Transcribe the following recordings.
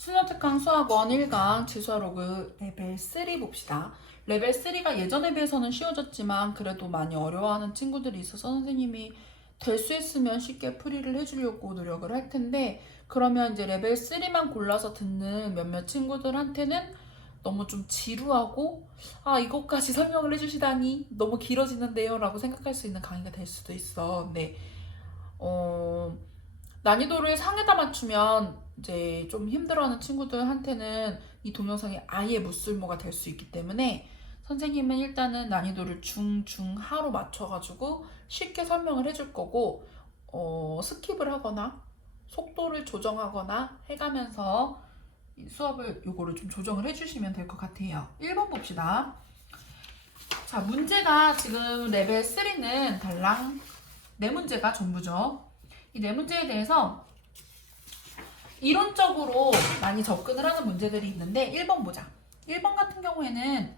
수능특강 수학 1일강 지수화로그 레벨 3 봅시다. 레벨 3가 예전에 비해서는 쉬워졌지만 그래도 많이 어려워하는 친구들이 있어서 선생님이 될 수 있으면 쉽게 풀이를 해주려고 노력을 할 텐데, 그러면 이제 레벨 3만 골라서 듣는 몇몇 친구들한테는 너무 좀 지루하고 이것까지 설명을 해주시다니 너무 길어지는데요 라고 생각할 수 있는 강의가 될 수도 있어. 네. 난이도를 상에다 맞추면 이제 좀 힘들어하는 친구들한테는 이 동영상이 아예 무쓸모가 될 수 있기 때문에 선생님은 일단은 난이도를 중하로 맞춰가지고 쉽게 설명을 해줄 거고, 스킵을 하거나 속도를 조정하거나 해가면서 이 수업을 요거를 좀 조정을 해주시면 될 것 같아요. 1번 봅시다. 자, 문제가 지금 레벨 3는 달랑 4문제가 전부죠. 이 4문제에 대해서 이론적으로 많이 접근을 하는 문제들이 있는데 1번 보자. 1번 같은 경우에는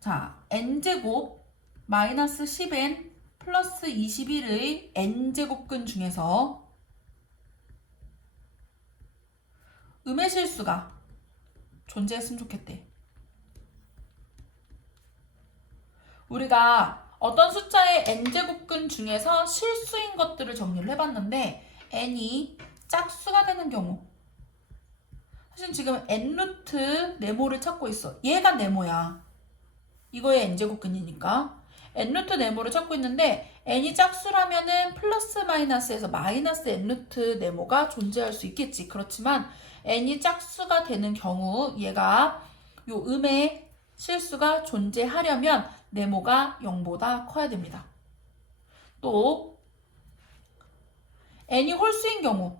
자, n제곱 마이너스 10n 플러스 21의 n제곱근 중에서 음의 실수가 존재했으면 좋겠대. 우리가 어떤 숫자의 n제곱근 중에서 실수인 것들을 정리를 해봤는데 n이 짝수가 되는 경우, 사실 지금 n루트 네모를 찾고 있어. 얘가 네모야. 이거의 n제곱근이니까 n루트 네모를 찾고 있는데 n이 짝수라면은 플러스 마이너스에서 마이너스 n루트 네모가 존재할 수 있겠지. 그렇지만 n이 짝수가 되는 경우 얘가 요 음의 실수가 존재하려면 네모가 0보다 커야 됩니다. 또 n이 홀수인 경우,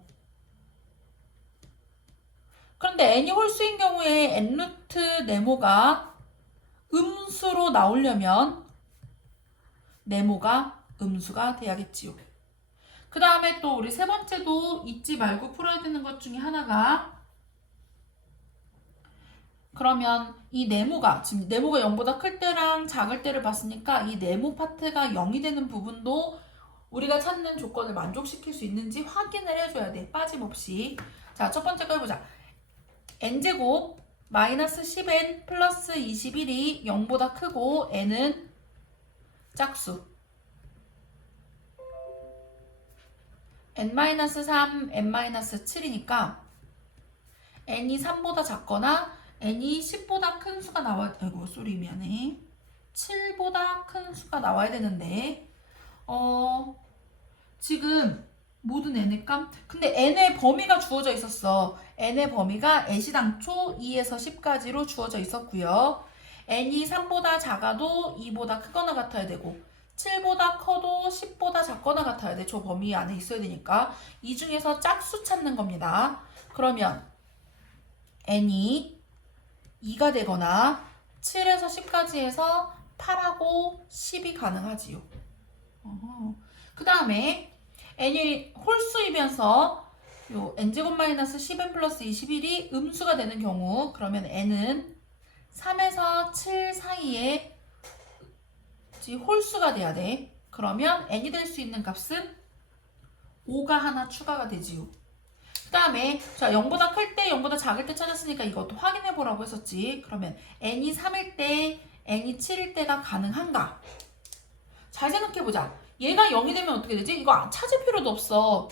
그런데 n이 홀수인 경우에 n루트 네모가 음수로 나오려면 네모가 음수가 돼야겠지요. 그 다음에 또 우리 세 번째도 잊지 말고 풀어야 되는 것 중에 하나가, 그러면 이 네모가 지금 네모가 0보다 클 때랑 작을 때를 봤으니까 이 네모 파트가 0이 되는 부분도 우리가 찾는 조건을 만족시킬 수 있는지 확인을 해줘야 돼. 빠짐없이. 자, 첫 번째 거 해보자. n제곱 마이너스 10n 플러스 21이 0보다 크고 n은 짝수 n-3, n-7이니까 n이 3보다 작거나 n이 10보다 큰 수가 나와야, 아이고 쏘리 미안해, 7보다 큰 수가 나와야 되는데 지금 모든 n일까? 근데 n의 범위가 주어져 있었어. n의 범위가 애시당초 2에서 10까지로 주어져 있었고요. n이 3보다 작아도 2보다 크거나 같아야 되고 7보다 커도 10보다 작거나 같아야 돼. 저 범위 안에 있어야 되니까. 이 중에서 짝수 찾는 겁니다. 그러면 n이 2가 되거나 7에서 10까지 해서 8하고 10이 가능하지요. 그 다음에 n이 홀수이면서 요 n제곱 마이너스 10n 플러스 21이 음수가 되는 경우, 그러면 n은 3에서 7 사이에 홀수가 돼야 돼. 그러면 n이 될 수 있는 값은 5가 하나 추가가 되지요. 그 다음에 자, 0보다 클 때, 0보다 작을 때 찾았으니까 이것도 확인해 보라고 했었지. 그러면 n이 3일 때, n이 7일 때가 가능한가? 잘 생각해 보자. 얘가 0이 되면 어떻게 되지? 이거 찾을 필요도 없어.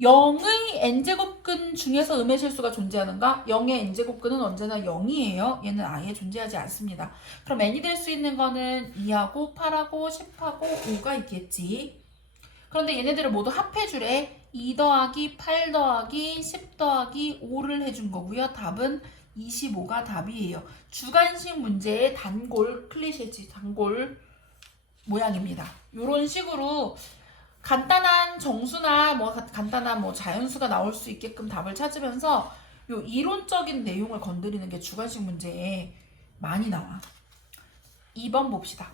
0의 n제곱근 중에서 음의 실수가 존재하는가? 0의 n제곱근은 언제나 0이에요. 얘는 아예 존재하지 않습니다. 그럼 n이 될 수 있는 거는 2하고 8하고 10하고 5가 있겠지. 그런데 얘네들을 모두 합해주래. 2 더하기 8 더하기 10 더하기 5를 해준 거고요. 답은 25가 답이에요. 주관식 문제의 단골 클리셰지, 단골 모양입니다. 이런 식으로 간단한 정수나 간단한 자연수가 나올 수 있게끔 답을 찾으면서 요 이론적인 내용을 건드리는 게 주관식 문제에 많이 나와. 2번 봅시다.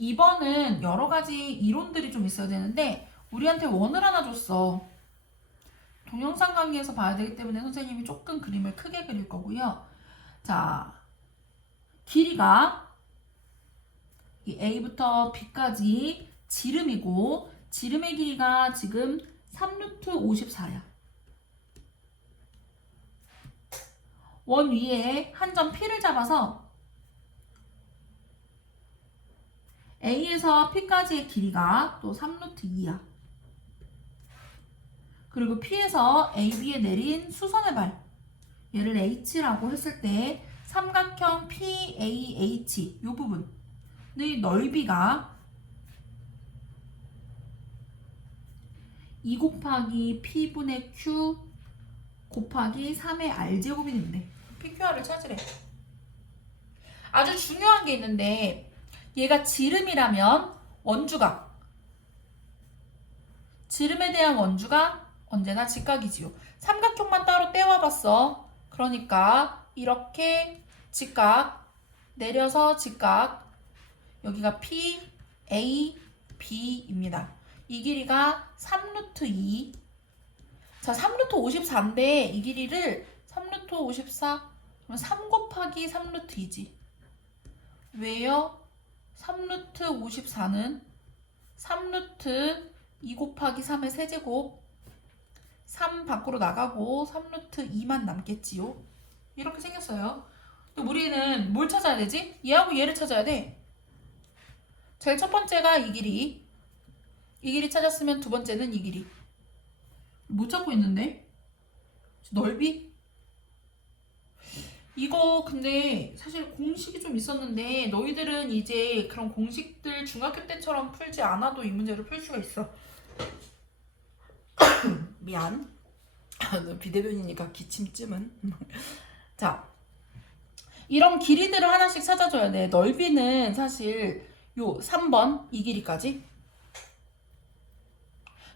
2번은 여러 가지 이론들이 좀 있어야 되는데 우리한테 원을 하나 줬어. 동영상 강의에서 봐야 되기 때문에 선생님이 조금 그림을 크게 그릴 거고요. 자, 길이가 이 A부터 B까지 지름이고, 지름의 길이가 지금 3루트 54야. 원 위에 한 점 P를 잡아서 A에서 P까지의 길이가 또 3루트 2야. 그리고 P에서 AB에 내린 수선의 발, 얘를 H라고 했을 때 삼각형 PAH 이 부분의 넓이가 2 곱하기 P분의 Q 곱하기 3의 R제곱이 된대. PQR을 찾으래. 아주 중요한 게 있는데 얘가 지름이라면 원주각, 지름에 대한 원주가 언제나 직각이지요. 삼각형만 따로 떼와봤어. 그러니까 이렇게 직각, 내려서 직각, 여기가 P, A, B입니다. 이 길이가 3루트 2. 자, 3루트 54인데 이 길이를 3루트 54, 그러면 3 곱하기 3루트 2지. 왜요? 3루트 54는 3루트 2 곱하기 3의 세제곱, 3 밖으로 나가고 3루트 2만 남겠지요. 이렇게 생겼어요. 또 우리는 뭘 찾아야 되지? 얘하고 얘를 찾아야 돼. 제일 첫 번째가 이 길이 찾았으면 두 번째는 이 길이. 못 찾고 있는데? 넓이? 이거 근데 사실 공식이 좀 있었는데 너희들은 이제 그런 공식들 중학교 때처럼 풀지 않아도 이 문제를 풀 수가 있어. 미안. 비대면이니까 기침쯤은. 자, 이런 길이들을 하나씩 찾아줘야 돼. 넓이는 사실 요 3번 이 길이까지.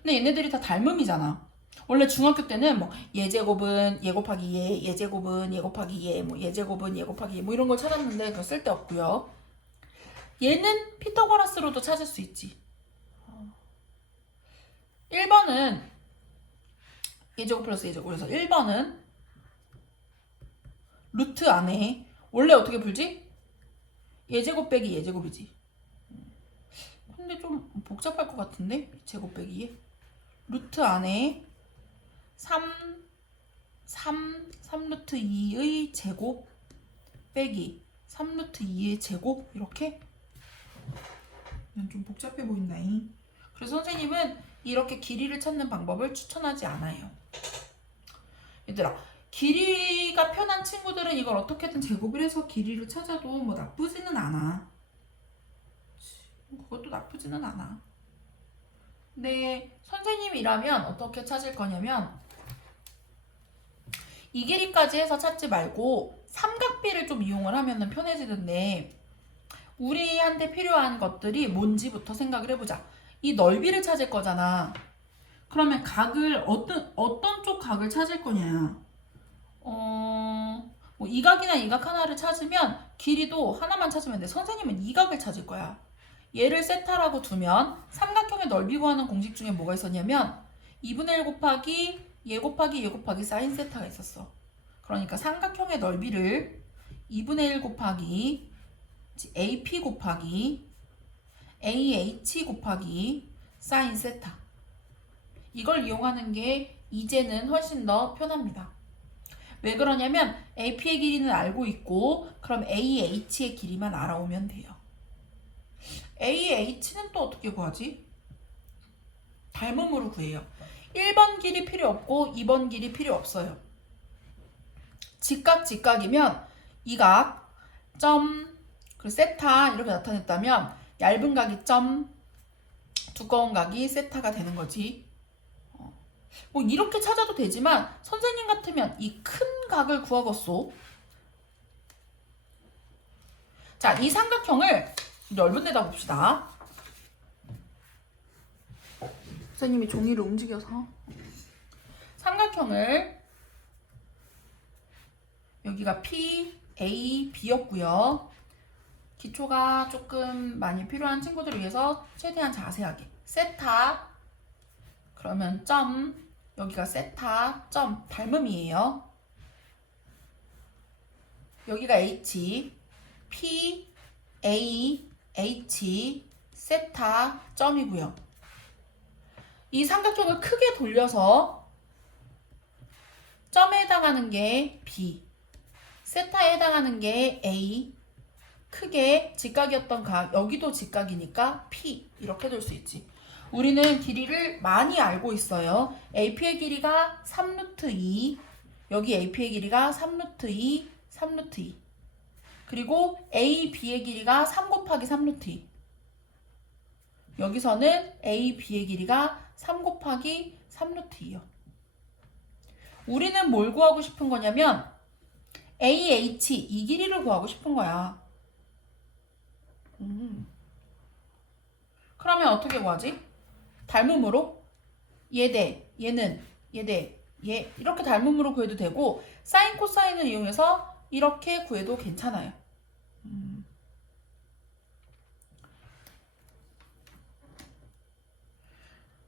근데 얘네들이 다 닮음이잖아. 원래 중학교 때는 뭐 예제곱은 예 곱하기 예, 예제곱은 예 곱하기 예, 뭐 예제곱은 예 곱하기 예, 뭐 이런 걸 찾았는데 그거 쓸데없고요. 얘는 피타고라스로도 찾을 수 있지. 1번은 예제곱 플러스 예제곱. 그래서 1번은 루트 안에 원래 어떻게 풀지? 예제곱 빼기 예제곱이지. 근데 좀 복잡할 것 같은데? 제곱 빼기 루트 안에 3루트 2의 제곱 빼기 3루트 2의 제곱 이렇게? 좀 복잡해 보인다잉. 그래서 선생님은 이렇게 길이를 찾는 방법을 추천하지 않아요. 얘들아, 길이가 편한 친구들은 이걸 어떻게든 제곱을 해서 길이를 찾아도 뭐 나쁘지는 않아. 그것도 나쁘지는 않아. 근데 선생님이라면 어떻게 찾을 거냐면 이 길이까지 해서 찾지 말고 삼각비를 좀 이용을 하면 편해지는데 우리한테 필요한 것들이 뭔지부터 생각을 해보자. 이 넓이를 찾을 거잖아. 그러면 각을 어떤 쪽 각을 찾을 거냐? 뭐 이 각이나 이 각 하나를 찾으면 길이도 하나만 찾으면 돼. 선생님은 이 각을 찾을 거야. 얘를 세타라고 두면 삼각형의 넓이 구하는 공식 중에 뭐가 있었냐면 2분의 1 곱하기 예 곱하기 예 곱하기 사인 세타가 있었어. 그러니까 삼각형의 넓이를 2분의 1 곱하기 AP 곱하기 AH 곱하기 사인 세타. 이걸 이용하는 게 이제는 훨씬 더 편합니다. 왜 그러냐면 AP의 길이는 알고 있고 그럼 AH의 길이만 알아오면 돼요. AH는 또 어떻게 구하지? 닮음으로 구해요. 1번 길이 필요 없고 2번 길이 필요 없어요. 직각이면 이 각, 점, 그리고 세타 이렇게 나타냈다면 얇은 각이 점, 두꺼운 각이 세타가 되는 거지. 뭐 이렇게 찾아도 되지만 선생님 같으면 이 큰 각을 구하겠소. 자, 이 삼각형을 넓은 데다 봅시다. 선생님이 종이를 움직여서 삼각형을 여기가 P, A, B였고요. 기초가 조금 많이 필요한 친구들을 위해서 최대한 자세하게 세타 그러면 점 여기가 세타 점 닮음이에요. 여기가 H, P, A, H 세타 점이고요. 이 삼각형을 크게 돌려서 점에 해당하는 게 B, 세타에 해당하는 게 A, 크게 직각이었던 각, 여기도 직각이니까 P 이렇게 될 수 있지. 우리는 길이를 많이 알고 있어요. AP의 길이가 3루트 2, 여기 AP의 길이가 3루트 2, 3루트 2. 그리고 AB의 길이가 3 곱하기 3루트 2. 여기서는 AB의 길이가 3 곱하기 3루트 2요. 우리는 뭘 구하고 싶은 거냐면 AH 이 길이를 구하고 싶은 거야. 그러면 어떻게 구하지? 닮음으로 얘 대 얘는 얘 대 얘 이렇게 닮음으로 구해도 되고 사인 코사인을 이용해서 이렇게 구해도 괜찮아요.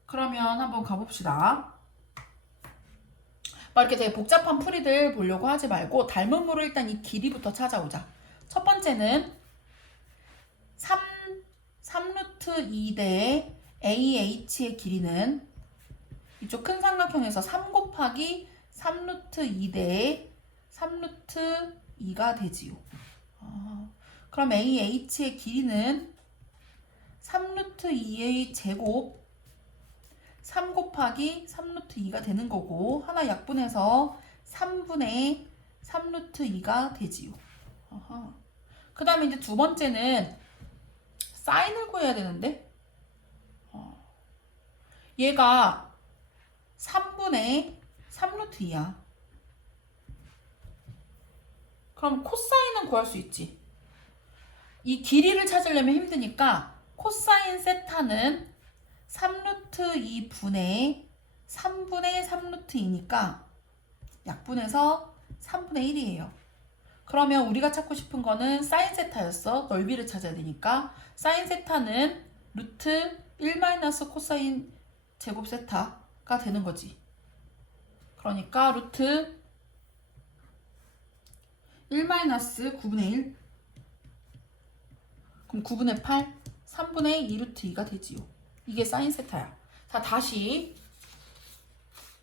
그러면 한번 가봅시다. 막 이렇게 되게 복잡한 풀이들 보려고 하지 말고 닮음으로 일단 이 길이부터 찾아오자. 첫 번째는 3루트 2대 AH의 길이는 이쪽 큰 삼각형에서 3 곱하기 3루트 2대 3루트 2가 되지요. 그럼 AH의 길이는 3루트 2의 제곱 3 곱하기 3루트 2가 되는 거고 하나 약분해서 3분의 3루트 2가 되지요. 그 다음에 이제 두 번째는 사인을 구해야 되는데 얘가 3분의 3루트 2야. 그럼 코사인은 구할 수 있지. 이 길이를 찾으려면 힘드니까 코사인 세타는 3루트 2분의 3분의 3루트 2니까 약분해서 3분의 1이에요. 그러면 우리가 찾고 싶은 거는 사인 세타였어. 넓이를 찾아야 되니까 사인 세타는 루트 1 마이너스 코사인 제곱 세타가 되는 거지. 그러니까 루트 1 마이너스 9분의 1 그럼 9분의 8 3분의 2루트 2가 되지요. 이게 사인 세타야. 자, 다시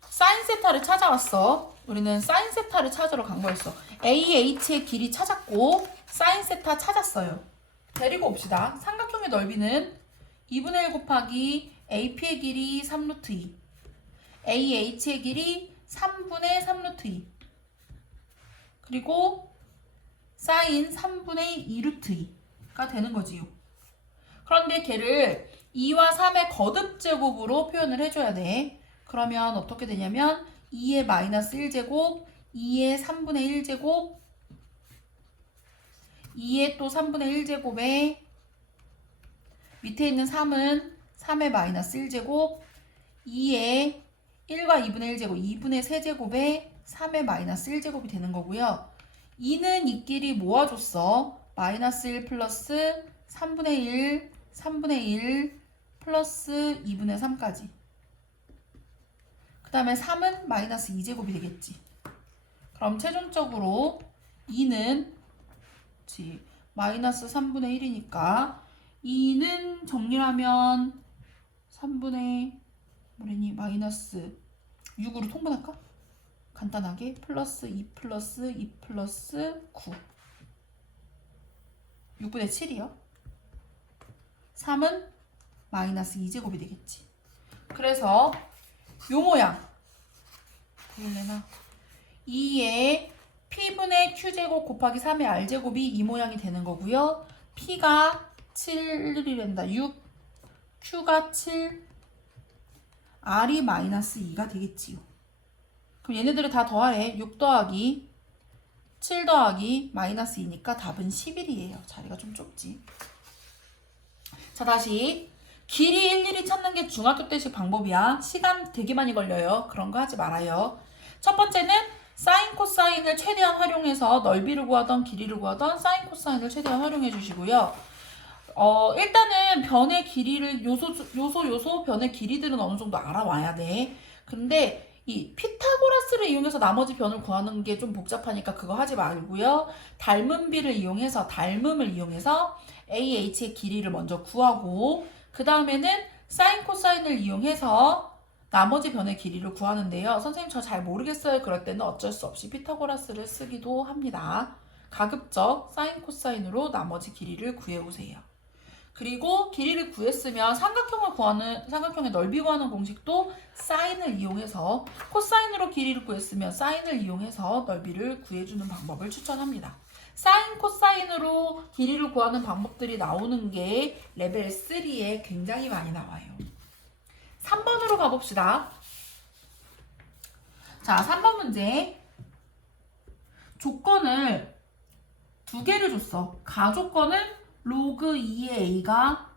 사인 세타를 찾아왔어. 우리는 사인 세타를 찾으러 간 거였어. AH의 길이 찾았고 사인 세타 찾았어요. 데리고 옵시다. 삼각형의 넓이는 2분의 1 곱하기 AP의 길이 3루트 2 AH의 길이 3분의 3루트 2 그리고 사인 3분의 2루트 2가 되는 거지요. 그런데 걔를 2와 3의 거듭제곱으로 표현을 해줘야 돼. 그러면 어떻게 되냐면 2의 마이너스 1제곱 2의 3분의 1제곱 2의 또 3분의 1제곱에 밑에 있는 3은 3의 마이너스 1제곱 2의 1과 2분의 1제곱 2분의 세제곱에 3의 마이너스 1제곱이 되는 거고요. 2는 이끼리 모아줬어. 마이너스 1 플러스 3분의 1 3분의 1 플러스 2분의 3까지. 그 다음에 3은 마이너스 2제곱이 되겠지. 그럼 최종적으로 2는 마이너스 3분의 1이니까 2는 정리하면 3분의 뭐래니 마이너스 6으로 통분할까? 간단하게 플러스 2 플러스 2 플러스 9 6분의 7이요. 3은 마이너스 2제곱이 되겠지. 그래서 요 모양 보일래나? 2의 P분의 Q제곱 곱하기 3의 R제곱이 이 모양이 되는 거고요. P가 7이 된다. 6 Q가 7 R이 마이너스 2가 되겠지요. 그럼 얘네들을 다 더하래. 6 더하기 7 더하기 마이너스 2니까 답은 11이에요. 자리가 좀 좁지. 자, 다시 길이 일일이 찾는 게 중학교 때식 방법이야. 시간 되게 많이 걸려요. 그런 거 하지 말아요. 첫 번째는 사인 코사인을 최대한 활용해서 넓이를 구하던 길이를 구하던 사인 코사인을 최대한 활용해 주시고요. 일단은 변의 길이를 요소 변의 길이들은 어느 정도 알아와야 돼. 근데 이 피타고라스를 이용해서 나머지 변을 구하는 게 좀 복잡하니까 그거 하지 말고요. 닮음비를 이용해서 닮음을 이용해서 AH의 길이를 먼저 구하고 그 다음에는 사인 코사인을 이용해서 나머지 변의 길이를 구하는데요. 선생님 저 잘 모르겠어요. 그럴 때는 어쩔 수 없이 피타고라스를 쓰기도 합니다. 가급적 사인 코사인으로 나머지 길이를 구해오세요. 그리고 길이를 구했으면 삼각형의 넓이 구하는 공식도 사인을 이용해서, 코사인으로 길이를 구했으면 사인을 이용해서 넓이를 구해주는 방법을 추천합니다. 사인, 코사인으로 길이를 구하는 방법들이 나오는 게 레벨 3에 굉장히 많이 나와요. 3번으로 가봅시다. 자, 3번 문제. 조건을 두 개를 줬어. 가조건은 로그 2의 a가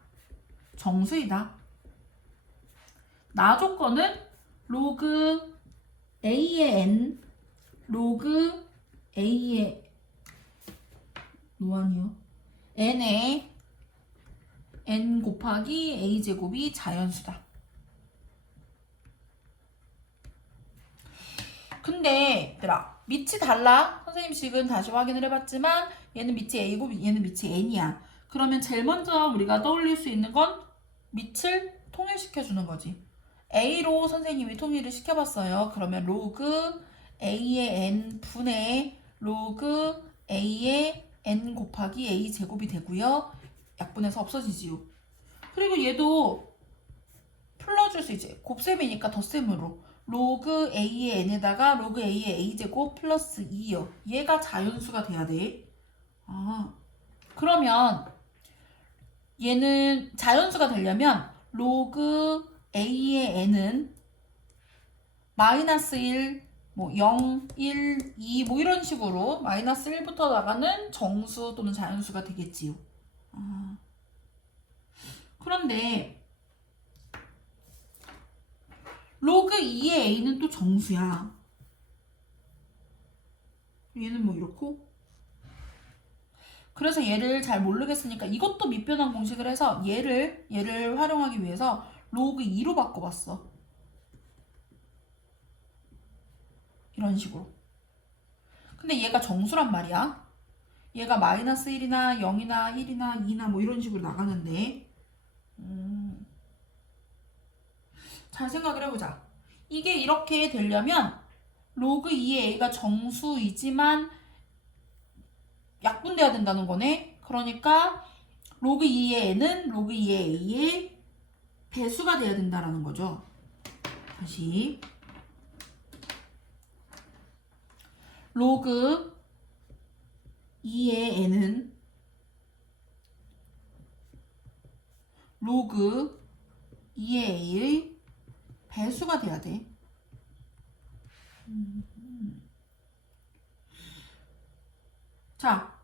정수이다. 나조건은 로그 a의 n, 로그 a의 뭐아니요? n의 n 곱하기 a제곱이 자연수다. 근데 얘들아, 밑이 달라. 선생님 지금 다시 확인을 해봤지만 얘는 밑이 a고 얘는 밑이 n이야. 그러면 제일 먼저 우리가 떠올릴 수 있는 건 밑을 통일시켜주는 거지. a로 선생님이 통일을 시켜봤어요. 그러면 로그 a의 n 분의 로그 a의 n 곱하기 a 제곱이 되고요. 약분해서 없어지지요. 그리고 얘도 풀어줄 수 있지. 곱셈이니까 덧셈으로 로그 a의 n에다가 로그 a의 a제곱 플러스 2요. 얘가 자연수가 돼야 돼. 그러면 얘는 자연수가 되려면 로그 a의 n은 마이너스 1, 뭐 0, 1, 2 뭐 이런 식으로 마이너스 1부터 나가는 정수 또는 자연수가 되겠지요. 그런데 로그 2의 a는 또 정수야. 얘는 뭐 이렇고. 그래서 얘를 잘 모르겠으니까 이것도 밑변환 공식을 해서 얘를 활용하기 위해서 로그 2로 바꿔봤어. 이런 식으로. 근데 얘가 정수란 말이야. 얘가 마이너스 1이나 0이나 1이나 2나 뭐 이런 식으로 나가는데 잘 생각을 해보자. 이게 이렇게 되려면 로그 2의 a가 정수이지만 약분돼야 된다는 거네. 그러니까 로그 2의 n은 로그 2의 a의 배수가 돼야 된다는 거죠. 다시 로그 2의 n은 로그 2의 a의 배수가 돼야 돼. 자,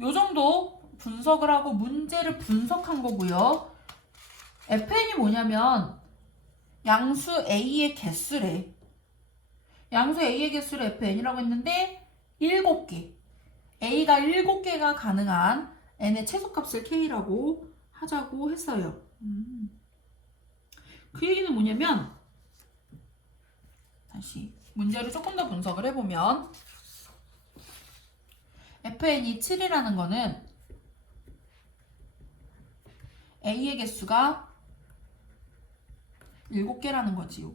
요 정도 분석을 하고 문제를 분석한 거고요. FN이 뭐냐면 양수 A의 개수래. 양수 A의 개수를 FN이라고 했는데 7개. A가 7개가 가능한 N의 최소값을 K라고 하자고 했어요. 그 얘기는 뭐냐면 다시 문제를 조금 더 분석을 해보면 FN이 7이라는 거는 A의 개수가 7개라는 거지요.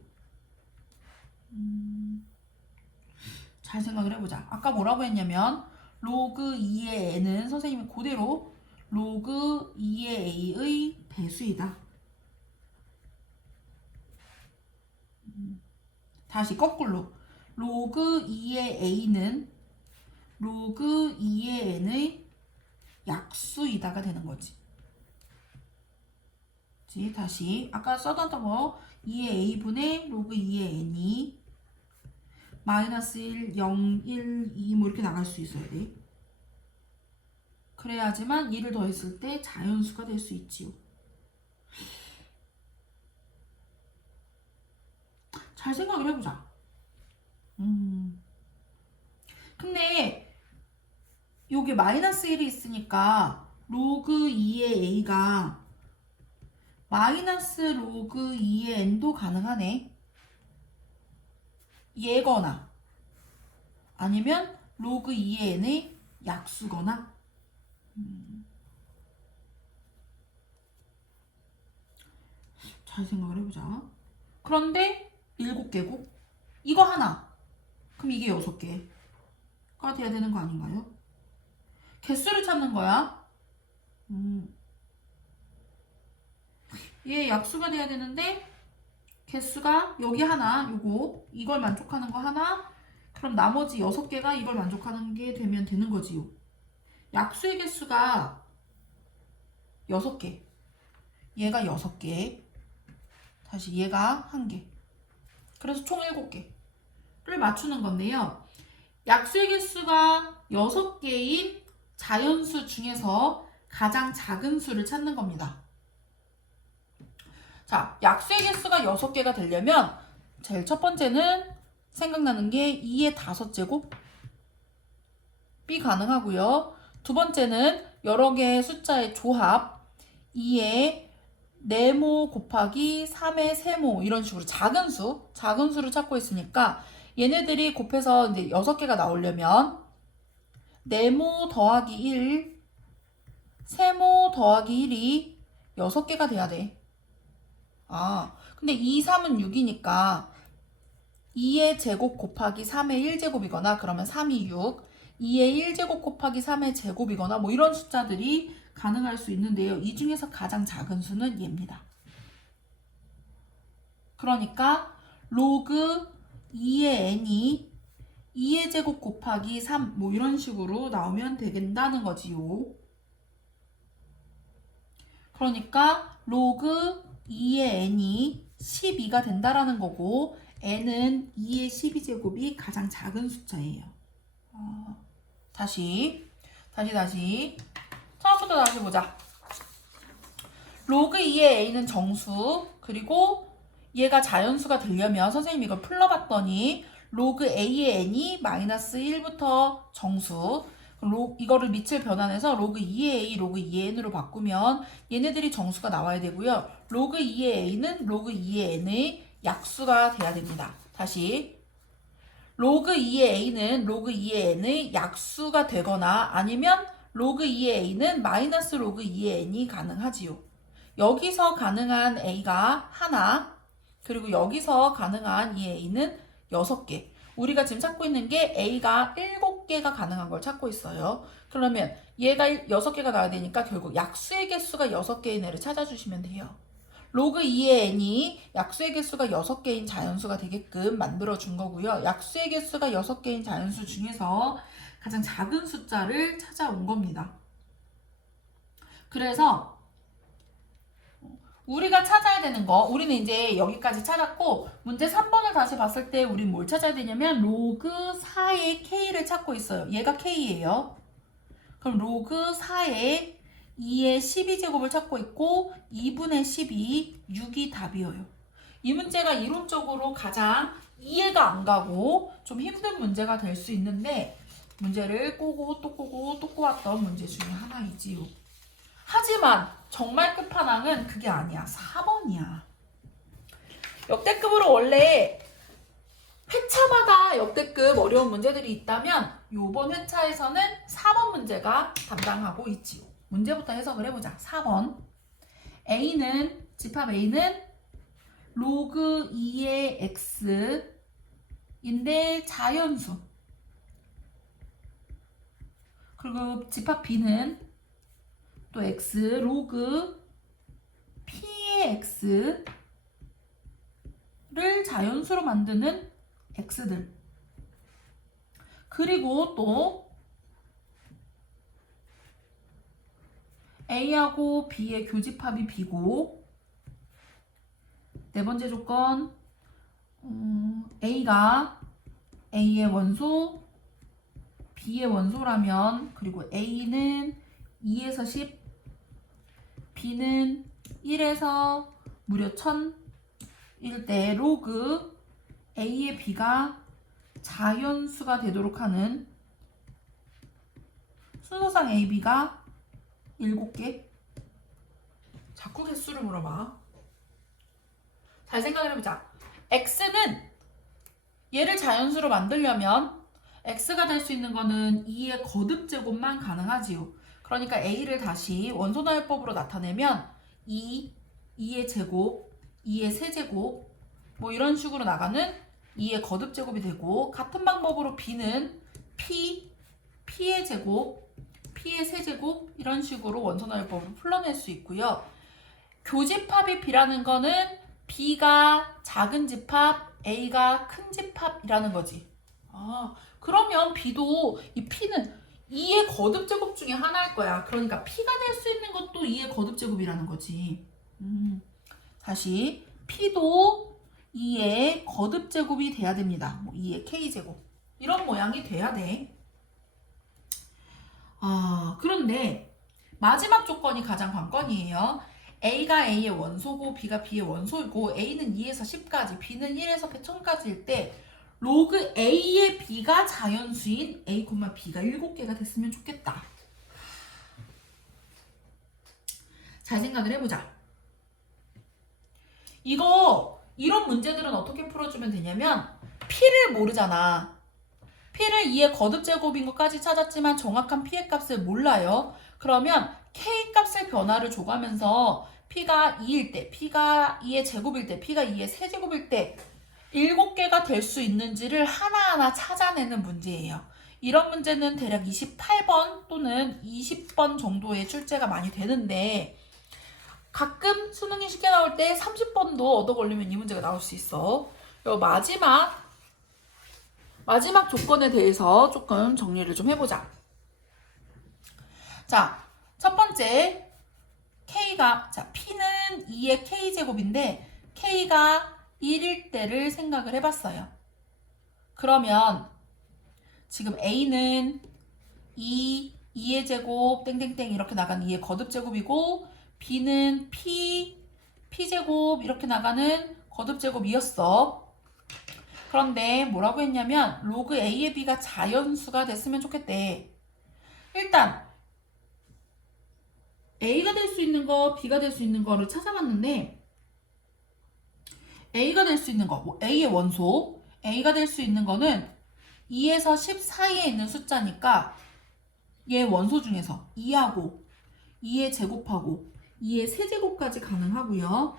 잘 생각을 해보자. 아까 뭐라고 했냐면 로그 2의 n은 선생님이 그대로 로그 2의 a의 배수이다. 다시 거꾸로 로그 2의 a는 로그 2의 n의 약수이다가 되는 거지. 다시 아까 써던 거 2의 a분의 로그 2의 n이 마이너스 1, 0, 1, 2 뭐 이렇게 나갈 수 있어야 돼. 그래야지만 2를 더했을 때 자연수가 될 수 있지요. 잘 생각을 해보자. 근데 여기 마이너스 1이 있으니까 로그 2의 a가 마이너스 로그 2의 n도 가능하네. 얘거나 아니면 로그 2의 n의 약수거나. 잘 생각을 해보자. 그런데 7개국? 이거 하나. 그럼 이게 6개가 돼야 되는 거 아닌가요? 개수를 찾는 거야. 얘 약수가 돼야 되는데 개수가 여기 하나, 이걸 만족하는 거 하나. 그럼 나머지 6개가 이걸 만족하는 게 되면 되는 거지요. 약수의 개수가 6개. 얘가 6개. 다시 얘가 1개. 그래서 총 7개를 맞추는 건데요. 약수의 개수가 6개인 자연수 중에서 가장 작은 수를 찾는 겁니다. 자, 약수의 개수가 6개가 되려면 제일 첫 번째는 생각나는 게 2의 5제곱이 가능하고요. 두 번째는 여러 개의 숫자의 조합, 2의 네모 곱하기 3의 세모 이런 식으로 작은 수를 찾고 있으니까 얘네들이 곱해서 이제 6개가 나오려면 네모 더하기 1, 세모 더하기 1이 6개가 돼야 돼. 근데 2, 3은 6이니까 2의 제곱 곱하기 3의 1제곱이거나 그러면 3이 6, 2의 1제곱 곱하기 3의 제곱이거나 뭐 이런 숫자들이 가능할 수 있는데요. 이 중에서 가장 작은 수는 얘입니다. 그러니까 로그 2의 n이 2의 제곱 곱하기 3 뭐 이런 식으로 나오면 되겠다는 거지요. 그러니까 로그 2의 n이 12가 된다라는 거고 n은 2의 12제곱이 가장 작은 숫자예요. 다시 처음부터 다시 보자. 로그 2의 a는 정수, 그리고 얘가 자연수가 되려면 선생님이 이걸 풀러봤더니 로그 a의 n이 마이너스 1부터 정수, 이거를 밑을 변환해서 로그 2의 a, 로그 2의 n으로 바꾸면 얘네들이 정수가 나와야 되고요. 로그 2의 a는 로그 2의 n의 약수가 돼야 됩니다. 다시 로그 2의 a는 로그 2의 n의 약수가 되거나 아니면 로그 2의 a는 마이너스 로그 2의 n이 가능하지요. 여기서 가능한 a가 하나, 그리고 여기서 가능한 이 a는 6개. 우리가 지금 찾고 있는 게 a가 7개가 가능한 걸 찾고 있어요. 그러면 얘가 6개가 나와야 되니까 결국 약수의 개수가 6개인 애를 찾아주시면 돼요. 로그 2의 n이 약수의 개수가 6개인 자연수가 되게끔 만들어준 거고요. 약수의 개수가 6개인 자연수 중에서 가장 작은 숫자를 찾아온 겁니다. 그래서 우리가 찾아야 되는 거, 우리는 이제 여기까지 찾았고 문제 3번을 다시 봤을 때 우린 뭘 찾아야 되냐면 로그 4의 k를 찾고 있어요. 얘가 k예요. 그럼 로그 4의 2의 12제곱을 찾고 있고 2분의 12, 6이 답이에요. 이 문제가 이론적으로 가장 이해가 안 가고 좀 힘든 문제가 될 수 있는데 문제를 꼬고 또 꼬고 또 꼬았던 문제 중에 하나이지요. 하지만 정말 끝판왕은 그게 아니야. 4번이야. 역대급으로 원래 회차마다 역대급 어려운 문제들이 있다면 이번 회차에서는 4번 문제가 담당하고 있지요. 문제부터 해석을 해보자. 4번. A는, 집합 A는 로그 2의 x인데 자연수. 그리고 집합 B는 또 x 로그 p의 x를 자연수로 만드는 x들. 그리고 또 A하고 B의 교집합이 B고 네 번째 조건 A가 A의 원소, B의 원소라면 그리고 A는 2에서 10, B는 1에서 무려 1000일 때 로그 A의 B가 자연수가 되도록 하는 순서상 A, B가 7개. 자꾸 개수를 물어봐. 잘 생각을 해보자. X는 얘를 자연수로 만들려면 X가 될 수 있는 거는 2의 거듭제곱만 가능하지요. 그러니까 A를 다시 원소나열법으로 나타내면 2, 2의 제곱, 2의 세제곱 뭐 이런 식으로 나가는 2의 거듭제곱이 되고, 같은 방법으로 b는 p의 제곱, p의 세제곱 이런 식으로 원소나열법을 풀어낼 수 있고요. 교집합이 b라는 거는 b가 작은 집합, a가 큰 집합이라는 거지. 그러면 b도 이 p는 2의 거듭제곱 중에 하나일 거야. 그러니까 p가 될 수 있는 것도 2의 거듭제곱이라는 거지. 다시 p도 2의 거듭제곱이 돼야 됩니다. 뭐 2의 k제곱 이런 모양이 돼야 돼. 그런데 마지막 조건이 가장 관건이에요. A가 A의 원소고 B가 B의 원소이고 A는 2에서 10까지, B는 1에서 1000까지일 때 로그 A의 B가 자연수인 A, B가 7개가 됐으면 좋겠다. 잘 생각을 해보자. 이런 문제들은 어떻게 풀어주면 되냐면, P를 모르잖아. P를 2의 거듭제곱인 것까지 찾았지만 정확한 P의 값을 몰라요. 그러면 K 값의 변화를 줘가면서 P가 2일 때, P가 2의 제곱일 때, P가 2의 세제곱일 때 7개가 될 수 있는지를 하나하나 찾아내는 문제예요. 이런 문제는 대략 28번 또는 20번 정도의 출제가 많이 되는데, 가끔 수능이 쉽게 나올 때 30번도 얻어 걸리면 이 문제가 나올 수 있어. 마지막 조건에 대해서 조금 정리를 좀 해보자. 자, 첫 번째 P는 2의 K제곱인데 K가 1일 때를 생각을 해봤어요. 그러면 지금 A는 2의 제곱 땡땡땡 이렇게 나가는 2의 거듭제곱이고, B는 P제곱 이렇게 나가는 거듭제곱이었어. 그런데 뭐라고 했냐면 로그 A의 B가 자연수가 됐으면 좋겠대. 일단 A가 될 수 있는 거, B가 될 수 있는 거를 찾아봤는데, A가 될 수 있는 거, 뭐 A의 원소, A가 될 수 있는 거는 2에서 10 사이에 있는 숫자니까 얘 원소 중에서 2하고 2의 제곱하고 2의 세제곱까지 가능하고요.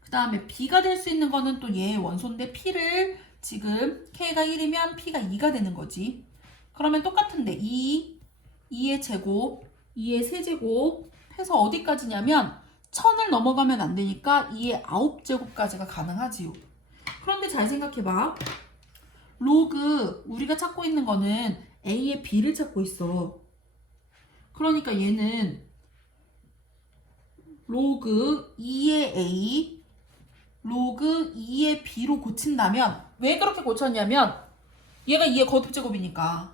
그 다음에 B가 될 수 있는 거는 또 얘의 원소인데 P를 지금 K가 1이면 P가 2가 되는 거지. 그러면 똑같은데 2의 제곱, 2의 세제곱 해서 어디까지냐면 1000을 넘어가면 안 되니까 2의 9제곱까지가 가능하지요. 그런데 잘 생각해봐. 로그 우리가 찾고 있는 거는 A의 B를 찾고 있어. 그러니까 얘는 로그 2의 A, 로그 2의 B로 고친다면, 왜 그렇게 고쳤냐면 얘가 2의 거듭제곱이니까.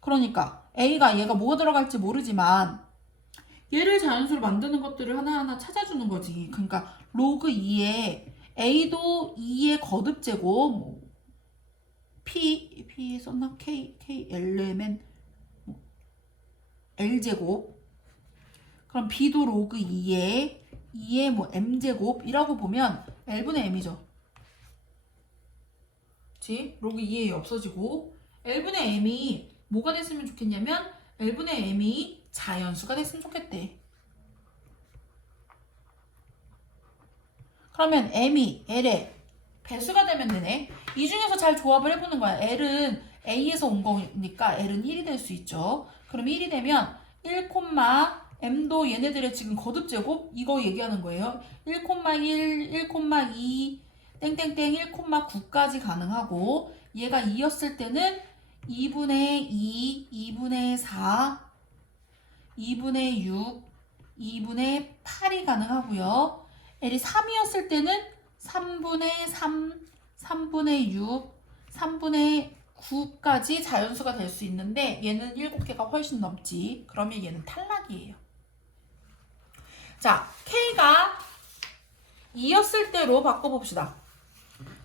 그러니까 A가 얘가 뭐가 들어갈지 모르지만 얘를 자연수로 만드는 것들을 하나하나 찾아주는 거지. 그러니까 로그 2의 A도 2의 거듭제곱, 뭐 P 썼나? K Lmen 뭐 L제곱. 그럼 B도 로그 2의 뭐 M제곱이라고 보면 L분의 M이죠. 그치? 로그 2의 없어지고 L분의 M이 뭐가 됐으면 좋겠냐면 L분의 M이 자연수가 됐으면 좋겠대. 그러면 M이 L의 배수가 되면 되네. 이 중에서 잘 조합을 해보는 거야. L은 A에서 온 거니까 L은 1이 될 수 있죠. 그럼 1이 되면 1, M도 얘네들의 지금 거듭제곱 이거 얘기하는 거예요. 1,1, 1,2 땡땡땡 1,9까지 가능하고, 얘가 2였을 때는 2분의 2, 2분의 4, 2분의 6, 2분의 8이 가능하고요. L이 3이었을 때는 3분의 3, 3분의 6, 3분의 9까지 자연수가 될 수 있는데 얘는 7개가 훨씬 넘지. 그러면 얘는 탈락이에요. 자, K가 2였을 때로 바꿔봅시다.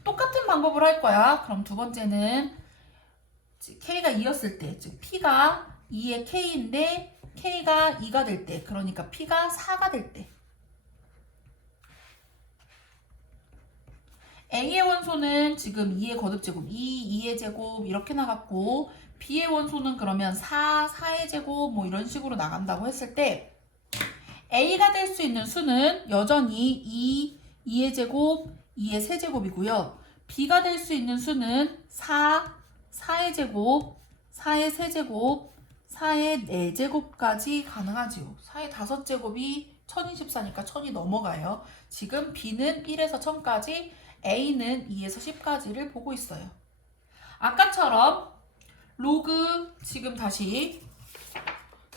똑같은 방법을 할 거야. 그럼 두 번째는 K가 2였을 때, 즉 P가 2의 K인데 K가 2가 될 때, 그러니까 P가 4가 될 때, A의 원소는 지금 2의 거듭제곱, 2의 제곱 이렇게 나갔고, B의 원소는 그러면 4, 4의 제곱 뭐 이런 식으로 나간다고 했을 때 A가 될 수 있는 수는 여전히 2의 제곱, 2의 세제곱이고요. B가 될 수 있는 수는 4의 제곱, 4의 세제곱, 4의 4제곱까지 가능하지요. 4의 5제곱이 1024니까 1000이 넘어가요. 지금 B는 1에서 1000까지, A는 2에서 10까지를 보고 있어요. 아까처럼 로그, 지금 다시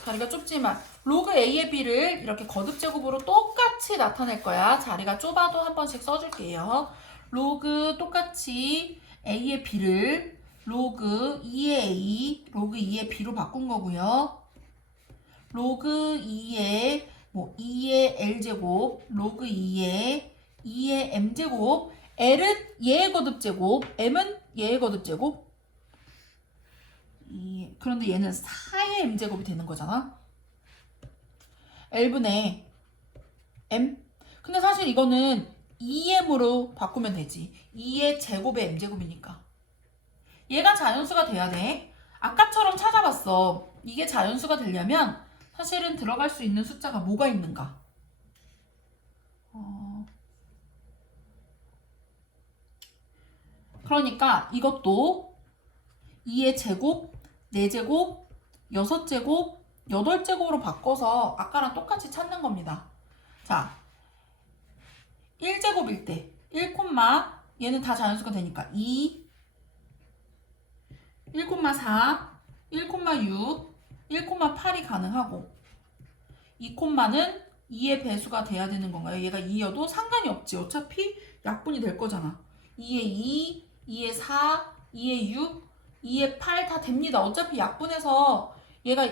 자리가 좁지만 로그 A의 B를 이렇게 거듭제곱으로 똑같이 나타낼 거야. 자리가 좁아도 한 번씩 써줄게요. 로그 똑같이 A의 B를 로그 2의 A, 로그 2의 B로 바꾼 거고요. 로그 2의 2의 L제곱, 로그 2의 M제곱, L은 얘의 거듭제곱, M은 얘의 거듭제곱. 그런데 얘는 4의 M제곱이 되는 거잖아. L분의 M. 근데 사실 이거는 2M으로 바꾸면 되지. 2의 제곱의 M제곱이니까. 얘가 자연수가 돼야 돼. 아까처럼 찾아봤어. 이게 자연수가 되려면 사실은 들어갈 수 있는 숫자가 뭐가 있는가? 그러니까 이것도 2의 제곱, 4제곱, 6제곱, 8제곱으로 바꿔서 아까랑 똑같이 찾는 겁니다. 자, 1제곱일 때 1, 얘는 다 자연수가 되니까 2, 1,4, 1,6, 1,8이 가능하고 2는 2의 배수가 돼야 되는 건가요? 얘가 2여도 상관이 없지. 어차피 약분이 될 거잖아. 2의 2, 2의 4, 2의 6, 2의 8 다 됩니다. 어차피 약분해서 얘가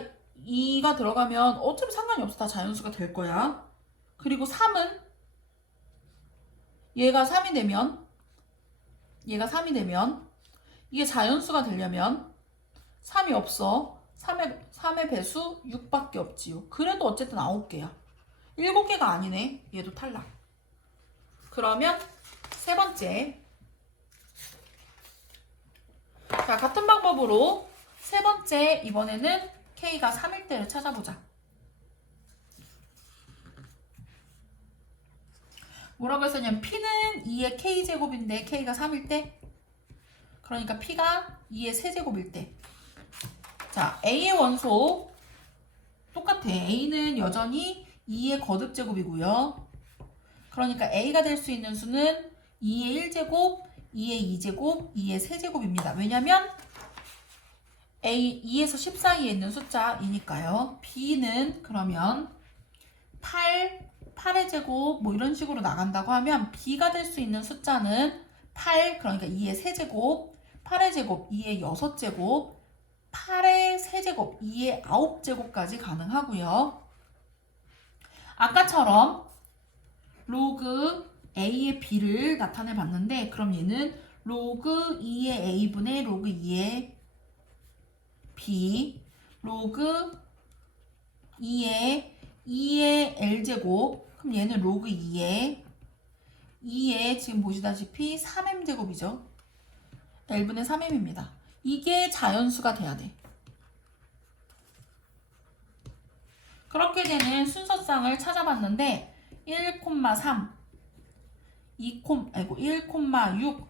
2가 들어가면 어차피 상관이 없어. 다 자연수가 될 거야. 그리고 3은 얘가 3이 되면 이게 자연수가 되려면 3이 없어. 3의 배수 6밖에 없지요. 그래도 어쨌든 9개야. 7개가 아니네. 얘도 탈락. 그러면 세 번째. 자, 같은 방법으로 세 번째, 이번에는 K가 3일 때를 찾아보자. 뭐라고 했었냐면 P는 2의 K제곱인데 K가 3일 때, 그러니까 P가 2의 세제곱일 때. 자, A의 원소 똑같아. A는 여전히 2의 거듭제곱이고요. 그러니까 A가 될 수 있는 수는 2의 1제곱, 2의 2제곱, 2의 세제곱입니다. 왜냐면 A 2에서 10 사이에 있는 숫자이니까요. B는 그러면 8의 제곱 이런 식으로 나간다고 하면 B가 될 수 있는 숫자는 8, 그러니까 2의 세제곱, 8의 제곱, 2의 6제곱, 8의 세제곱, 2의 9제곱까지 가능하고요. 아까처럼 로그 A의 B를 나타내 봤는데, 그럼 얘는 로그 2의 A분의 로그 2의 B, 로그 2의 L제곱, 그럼 얘는 로그 2의 지금 보시다시피 3M제곱이죠. L분의 3M입니다. 이게 자연수가 돼야 돼. 그렇게 되는 순서상을 찾아봤는데 1,3, 1,6,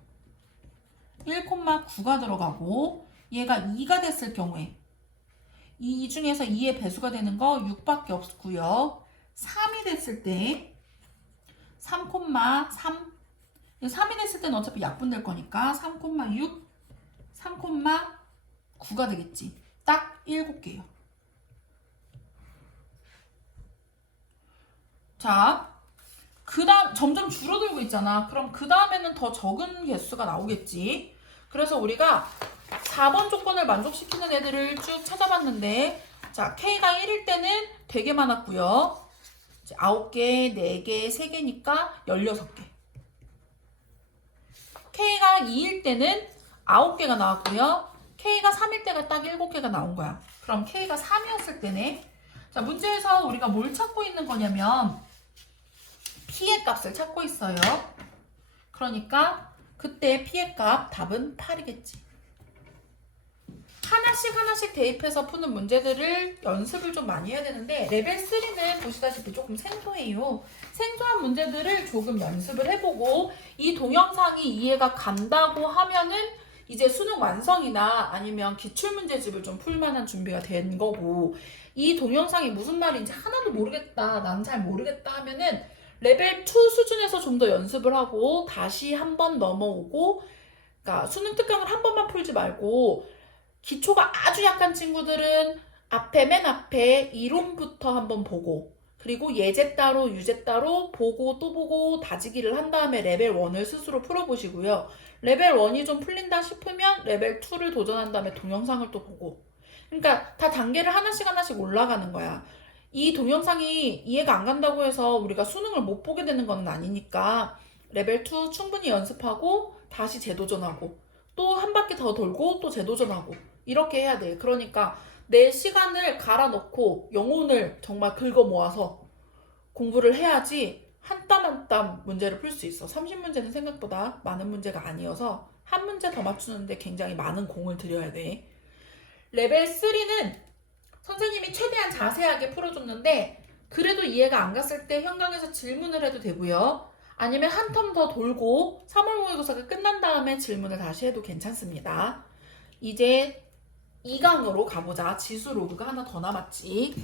1,9가 들어가고 얘가 2가 됐을 경우에 이 중에서 2의 배수가 되는 거 6밖에 없고요. 3이 됐을 때 3,3, 3이 됐을 때는 어차피 약분될 거니까 3,6, 3,9가 되겠지. 딱 7개요. 자, 그 다음 점점 줄어들고 있잖아. 그럼 그 다음에는 더 적은 개수가 나오겠지. 그래서 우리가 4번 조건을 만족시키는 애들을 쭉 찾아봤는데, 자, K가 1일 때는 되게 많았고요. 9개, 4개, 3개니까 16개. K가 2일 때는 9개가 나왔고요. K가 3일 때가 딱 7개가 나온 거야. 그럼 K가 3이었을 때네. 자, 문제에서 우리가 뭘 찾고 있는 거냐면 P의 값을 찾고 있어요. 그러니까 그때 P의 값 답은 8이겠지. 하나씩 하나씩 대입해서 푸는 문제들을 연습을 좀 많이 해야 되는데 레벨 3는 보시다시피 조금 생소해요. 생소한 문제들을 조금 연습을 해보고 이 동영상이 이해가 간다고 하면은 이제 수능 완성이나 아니면 기출문제집을 좀 풀만한 준비가 된 거고, 이 동영상이 무슨 말인지 하나도 모르겠다, 난 잘 모르겠다 하면은 레벨 2 수준에서 좀 더 연습을 하고 다시 한번 넘어오고, 그러니까 수능 특강을 한 번만 풀지 말고 기초가 아주 약한 친구들은 맨 앞에 이론부터 한번 보고, 그리고 예제 따로 유제 따로 보고 또 보고 다지기를 한 다음에 레벨 1을 스스로 풀어보시고요. 레벨 1이 좀 풀린다 싶으면 레벨 2를 도전한 다음에 동영상을 또 보고, 그러니까 다 단계를 하나씩 하나씩 올라가는 거야. 이 동영상이 이해가 안 간다고 해서 우리가 수능을 못 보게 되는 건 아니니까 레벨 2 충분히 연습하고 다시 재도전하고 또 한 바퀴 더 돌고 또 재도전하고 이렇게 해야 돼. 그러니까 내 시간을 갈아 넣고 영혼을 정말 긁어 모아서 공부를 해야지 한 땀 한 땀 문제를 풀 수 있어. 30문제는 생각보다 많은 문제가 아니어서 한 문제 더 맞추는데 굉장히 많은 공을 들여야 돼. 레벨 3는 선생님이 최대한 자세하게 풀어줬는데 그래도 이해가 안 갔을 때 현강에서 질문을 해도 되고요. 아니면 한 텀 더 돌고 3월 모의고사가 끝난 다음에 질문을 다시 해도 괜찮습니다. 이제 2강으로 가보자. 지수 로그가 하나 더 남았지.